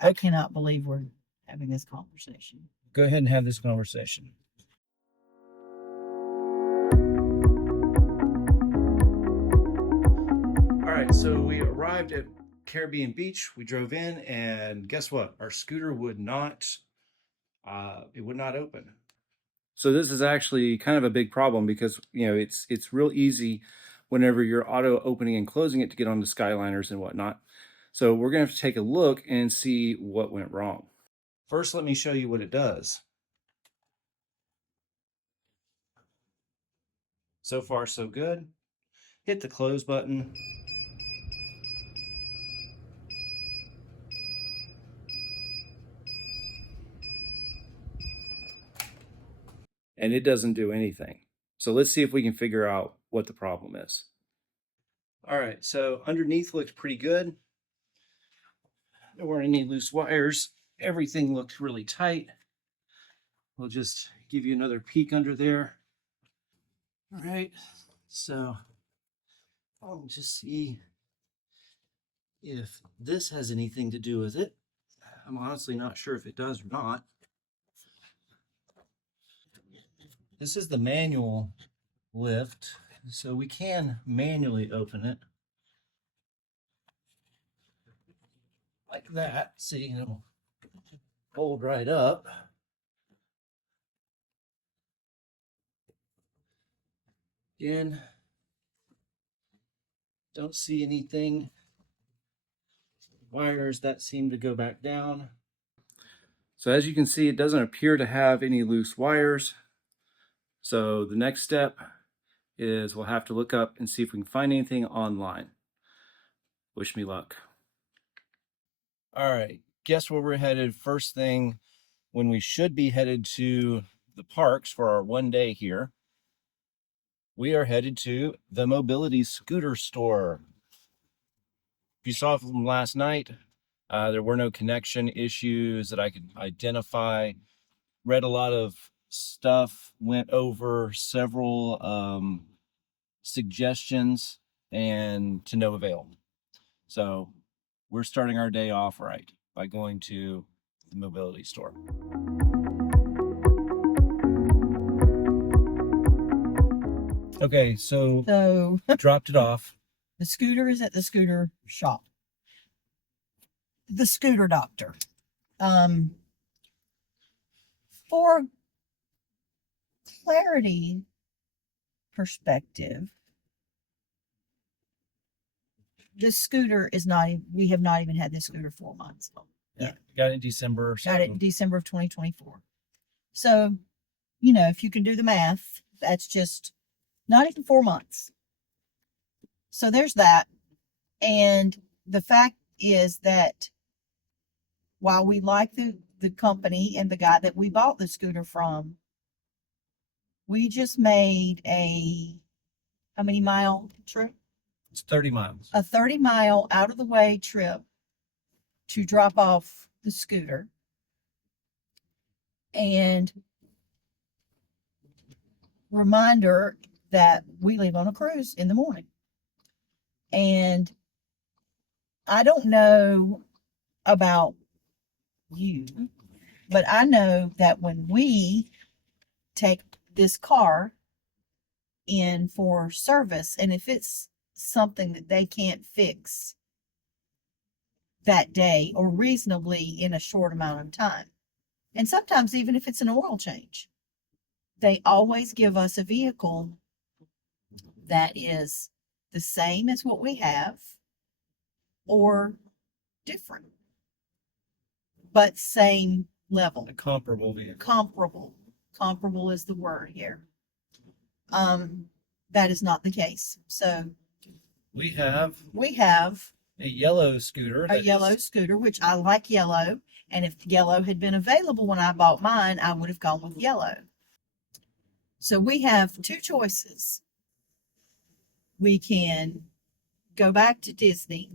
I cannot believe we're having this conversation. Go ahead and have this conversation. All right, so we arrived at Caribbean Beach. We drove in, and guess what? Our scooter would not, it would not open. So this is actually kind of a big problem because, you know, it's real easy whenever you're auto opening and closing it to get onto Skyliners and whatnot. So we're gonna have to take a look and see what went wrong. First, let me show you what it does. So far, so good. Hit the close button. And it doesn't do anything. So let's see if we can figure out what the problem is. All right, so underneath looked pretty good. There weren't any loose wires. Everything looked really tight. We'll just give you another peek under there. All right, so I'll just see if this has anything to do with it. I'm honestly not sure if it does or not. This is the manual lift, so we can manually open it. Like that, see, it'll fold right up. Again, don't see anything. Wires that seem to go back down. So as you can see, it doesn't appear to have any loose wires. So the next step is we'll have to look up and see if we can find anything online. Wish me luck. All right, guess where we're headed first thing when we should be headed to the parks for our 1 day here. We are headed to the Mobility Scooter Store. If you saw from last night, there were no connection issues that I could identify. Read a lot of stuff, went over several suggestions, and to no avail. So we're starting our day off right by going to the Mobility Store. Okay, so dropped it off. The scooter is at the scooter shop. The scooter doctor. For clarity perspective, this scooter is not, we have not even had this scooter 4 months. Yeah, got it in December. Got it in December of 2024. So, you know, if you can do the math, that's just not even 4 months. So there's that. And the fact is that while we like the company and the guy that we bought the scooter from, we just made how many mile trip? It's 30 miles. A 30-mile out of the way trip to drop off the scooter. And reminder that we leave on a cruise in the morning. And I don't know about you, but I know that when we take this car in for service, and if it's something that they can't fix that day or reasonably in a short amount of time, and sometimes even if it's an oil change, they always give us a vehicle that is the same as what we have or different, but same level. A comparable vehicle. Comparable is the word here. That is not the case. So we have a yellow scooter. A yellow scooter, which I like yellow. And if yellow had been available when I bought mine, I would have gone with yellow. So we have two choices. We can go back to Disney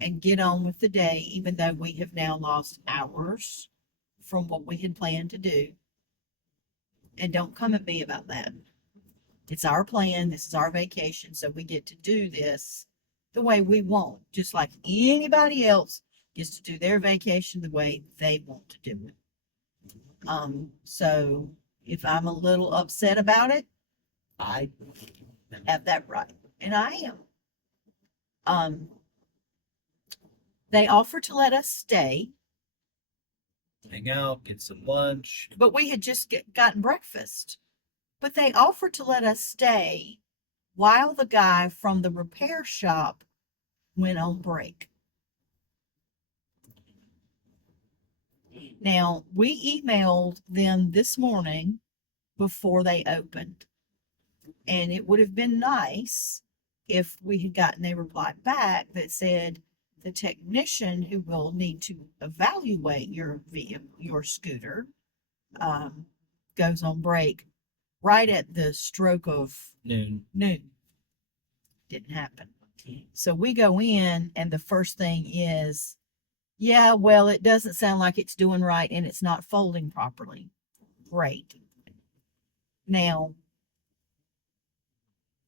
and get on with the day, even though we have now lost hours from what we had planned to do. And don't come at me about that. It's our plan. This is our vacation. So we get to do this the way we want, just like anybody else gets to do their vacation the way they want to do it. So if I'm a little upset about it, I have that right, and I am. They offered to let us stay, Hang out, get some lunch. but we had just gotten breakfast. But they offered to let us stay while the guy from the repair shop went on break. Now, we emailed them this morning before they opened, and it would have been nice if we had gotten a reply back that said the technician who will need to evaluate your vehicle, your scooter, goes on break right at the stroke of Noon. Didn't happen. So we go in, and the first thing is, yeah, well, it doesn't sound like it's doing right, and it's not folding properly. Great. Now,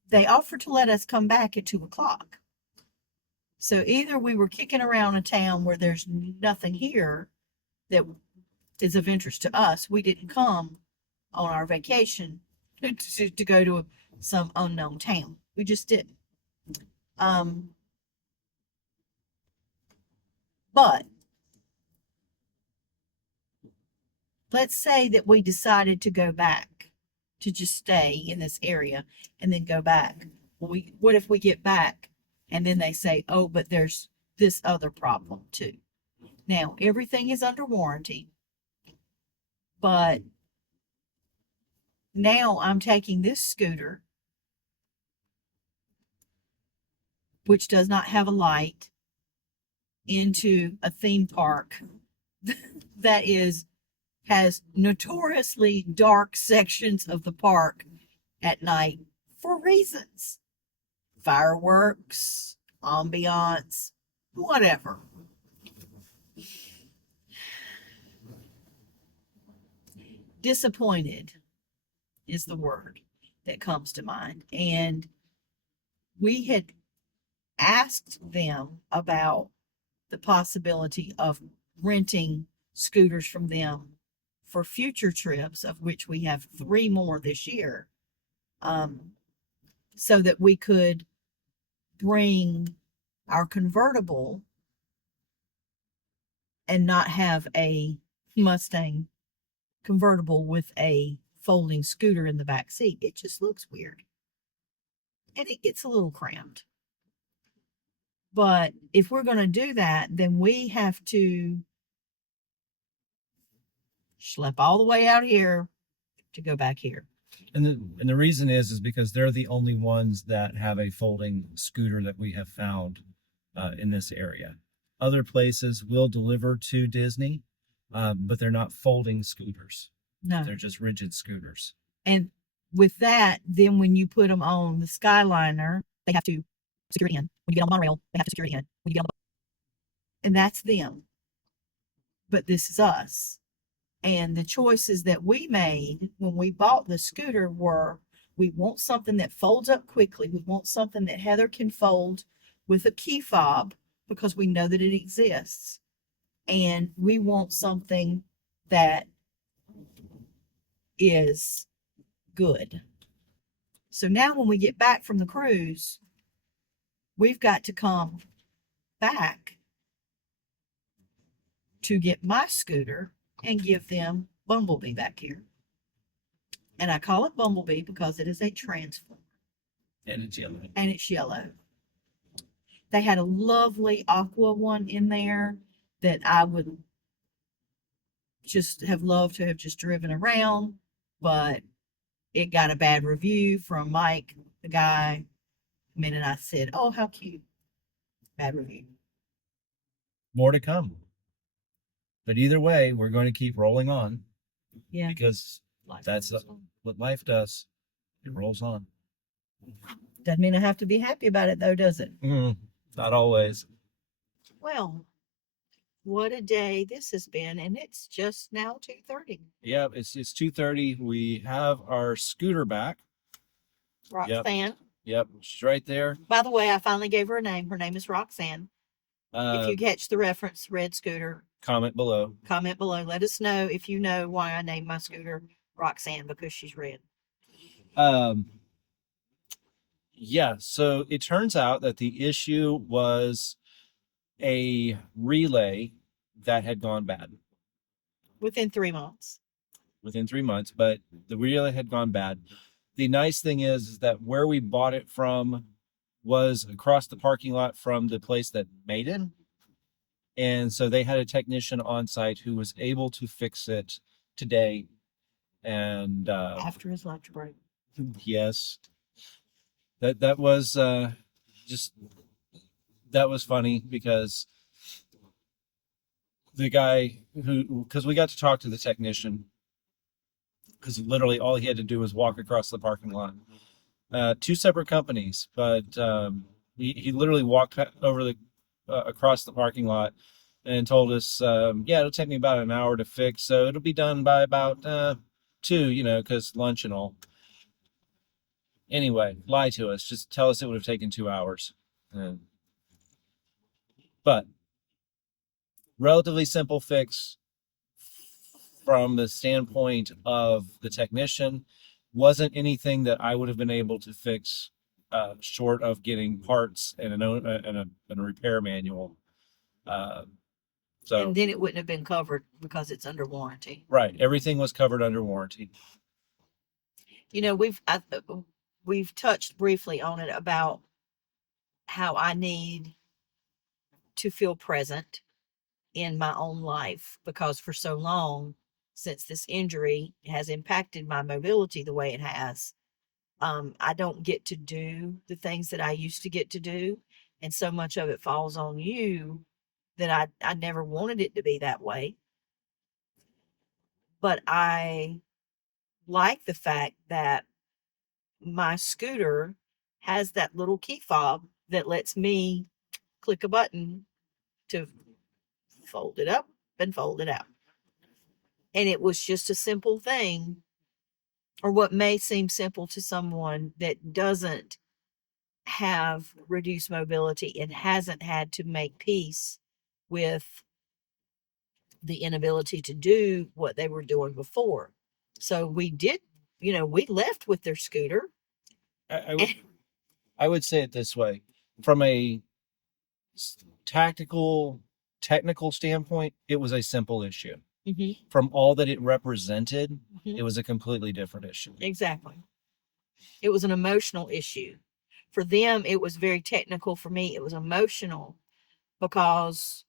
they offered to let us come back at 2:00. So either we were kicking around a town where there's nothing here that is of interest to us. We didn't come on our vacation to go to some unknown town. We just didn't. But let's say that we decided to go back, to just stay in this area and then go back. What if we get back and then they say, oh, but there's this other problem too? Now, everything is under warranty, but now I'm taking this scooter, which does not have a light, into a theme park that has notoriously dark sections of the park at night for reasons. Fireworks, ambiance, whatever. Disappointed is the word that comes to mind. And we had asked them about the possibility of renting scooters from them for future trips, of which we have 3 more this year, so that we could bring our convertible and not have a Mustang convertible with a folding scooter in the back seat. It just looks weird, and it gets a little cramped. But if we're going to do that, then we have to schlep all the way out here to go back here. And the reason is because they're the only ones that have a folding scooter that we have found in this area. Other places will deliver to Disney, but they're not folding scooters. No. They're just rigid scooters. And with that, then when you put them on the Skyliner, they have to secure it in. When you get on the monorail, they have to secure it in. When you get on the... And that's them. But this is us. And the choices that we made when we bought the scooter were, we want something that folds up quickly. We want something that Heather can fold with a key fob because we know that it exists. And we want something that is good. So now when we get back from the cruise, we've got to come back to get my scooter and give them Bumblebee back here. And I call it Bumblebee because it is a transformer. And it's yellow. And it's yellow. They had a lovely aqua one in there that I would just have loved to have just driven around, but it got a bad review from Mike, the guy. The minute I said, oh, how cute. Bad review. More to come. But either way, we're going to keep rolling on. Yeah. Because that's what life does. It rolls on. Doesn't mean I have to be happy about it, though, does it? Not always. Well, what a day this has been, and it's just now 2:30. Yeah, it's 2:30. We have our scooter back. Roxanne. Yep, she's right there. By the way, I finally gave her a name. Her name is Roxanne. If you catch the reference, red scooter, Comment below. comment below. Let us know if you know why I named my scooter Roxanne, because she's red. Yeah, so it turns out that the issue was a relay that had gone bad Within 3 months. within 3 months, but the relay had gone bad. The nice thing is that where we bought it from was across the parking lot from the place that made it. And so they had a technician on site who was able to fix it today. And After his lunch break. yes, that was just that was funny because the guy because we got to talk to the technician because literally all he had to do was walk across the parking lot. Two separate companies, but he literally walked over the across the parking lot and told us, yeah, it'll take me about an hour to fix, so it'll be done by about 2, because lunch and all. Anyway, lie to us. Just tell us it would have taken 2 hours. But relatively simple fix from the standpoint of the technician. Wasn't anything that I would have been able to fix short of getting parts and a repair manual. So And then it wouldn't have been covered because it's under warranty. right, everything was covered under warranty. We've touched briefly on it about how I need to feel present in my own life, because for so long, since this injury has impacted my mobility the way it has, I don't get to do the things that I used to get to do. And so much of it falls on you that I never wanted it to be that way. But I like the fact that my scooter has that little key fob that lets me click a button to fold it up and fold it out. And it was just a simple thing, or what may seem simple to someone that doesn't have reduced mobility and hasn't had to make peace with the inability to do what they were doing before. So we did, we left with their scooter. I would say it this way: from a technical standpoint, it was a simple issue. Mm-hmm. From all that it represented, Mm-hmm. it was a completely different issue. Exactly. It was an emotional issue. For them, it was very technical. For me, it was emotional, because,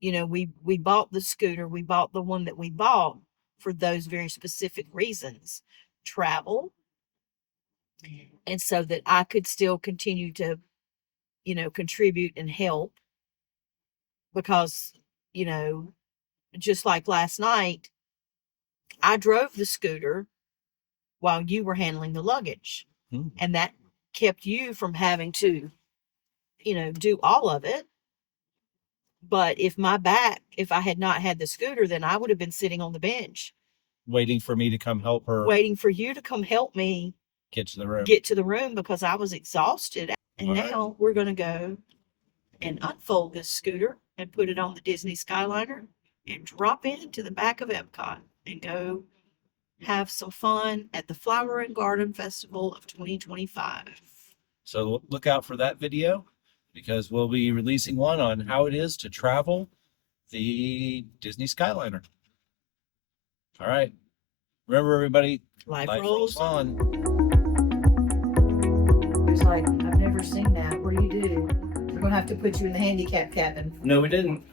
we bought the scooter. We bought the one that we bought for those very specific reasons: travel, and so that I could still continue to, contribute and help. Because, just like last night, I drove the scooter while you were handling the luggage. And that kept you from having to, do all of it. But if I had not had the scooter, then I would have been sitting on the bench waiting for me to come help her, waiting for you to come help me get to the room, because I was exhausted. And now we're going to go and unfold this scooter and put it on the Disney Skyliner and drop into the back of Epcot and go have some fun at the Flower and Garden Festival of 2025. So look out for that video, because we'll be releasing one on how it is to travel the Disney Skyliner. All right. Remember, everybody, Life rolls on. It's like, I've never seen that. What do you do? We're going to have to put you in the handicap cabin. No, we didn't.